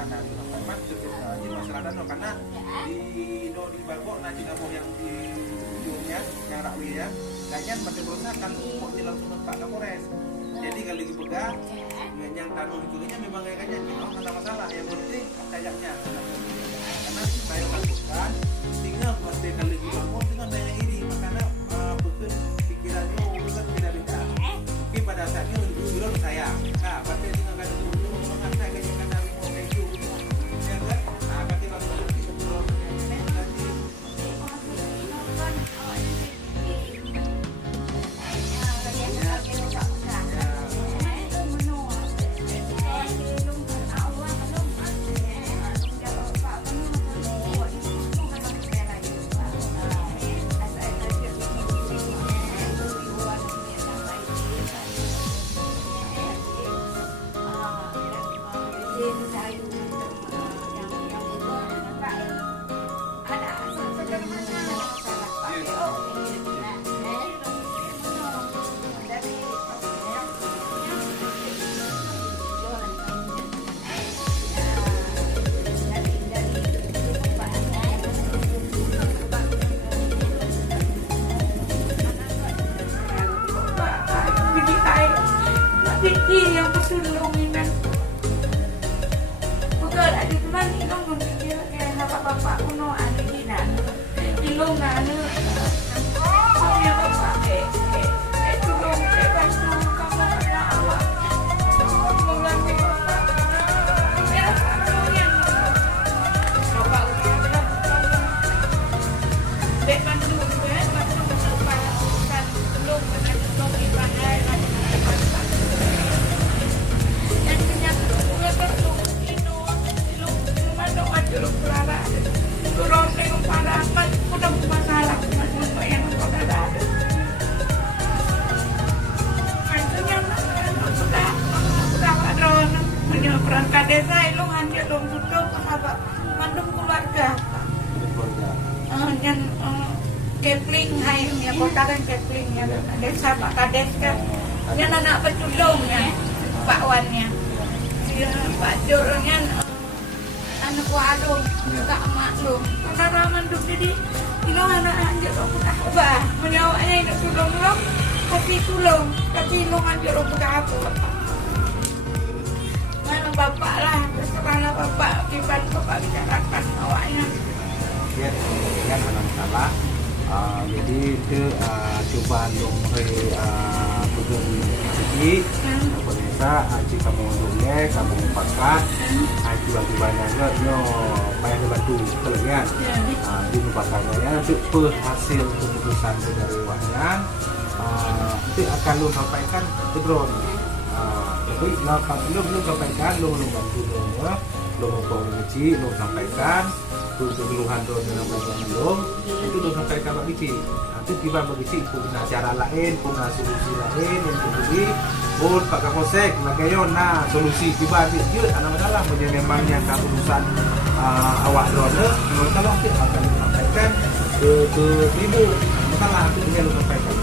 karena di masalah dan karena di bagok nanti kamu yang di ujungnya yang rakwi ya kayaknya pakai berusaha kan mau langsung Pak Kapolres. Jadi kalau dipegang yang taruh di ujungnya memang kayaknya ada masalah yang penting kayaknya karena saya lakukan tinggal pasti kalau dibangun dengan daya ini makanya betul pikirannya bukan beda-beda mungkin pada saatnya lebih bilang saya nah pasti tinggal kan dulu mengatakan kayak kan dari mau kayak itu ya kan nah pasti langsung betul Pikir yang kesulungan dan betul ada teman ilong memikir kayak bapak kuno ada di nana ilong nana saya bapak tulung bantu kamu ada awak mengambil bapak ya yang bapak udah dek bantu ya bantu kan tulung dengan ibadah perangkat desa itu hanya dong butuh apa mandum keluarga yang kepling hai ya kota kan kepling ya desa Pak Kades kan yang anak petulungnya Pak Wannya dia Pak Jornya anak warung tak maklum karena mandum jadi itu anak anjir dong bah menyawanya itu tulung tapi lu anjir dong apa bapak lah, terserahlah bapak diban bapak bicarakan awaknya. Ya, kan ada masalah. Jadi itu cobaan dong pegang rezeki. Pemirsa, jika kamu dongnya, kamu pakai, tiba-tibanya nyo banyak bantu kalian. Di pakannya untuk hasil keputusan dari wajan, itu akan lu sampaikan ke drone. Tapi belum sampaikan, belum bantu dong, belum komunikasi, belum sampaikan, belum keluhan dong dengan bagian belum, itu belum sampaikan Pak Bici. Nanti tiba Pak Bici punya cara lain, punya solusi lain yang kedua, pun Pak Kapolsek, lagayo, nah solusi tiba dia, ada masalah, memangnya keputusan awak drone, menurut kalau nanti akan disampaikan ke ibu, masalah itu dia belum sampaikan.